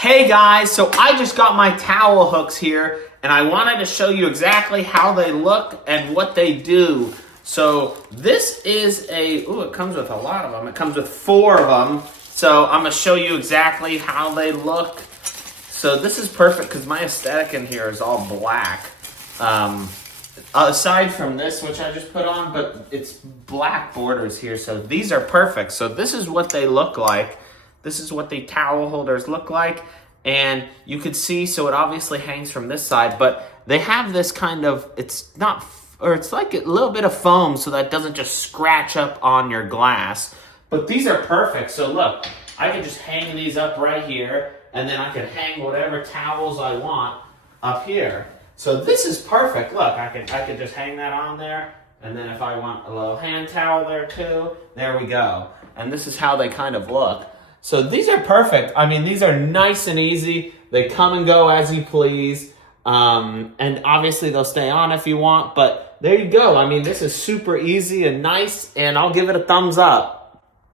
Hey guys, so I just got my towel hooks here and I wanted to show you exactly how they look and what they do. So this is it comes with a lot of them. It comes with 4 of them. So I'm gonna show you exactly how they look. So this is perfect because my aesthetic in here is all black. Aside from this, which I just put on, but it's black borders here. So these are perfect. So this is what they look like. This is what the towel holders look like. And you could see, so it obviously hangs from this side, but they have this kind of, it's like a little bit of foam so that it doesn't just scratch up on your glass. But these are perfect. So look, I can just hang these up right here, and then I can hang whatever towels I want up here. So this is perfect. Look, I can just hang that on there, and then if I want a little hand towel there too, there we go. And this is how they kind of look. So these are perfect. I mean, these are nice and easy. They come and go as you please. And obviously they'll stay on if you want, but there you go. I mean, this is super easy and nice, and I'll give it a thumbs up.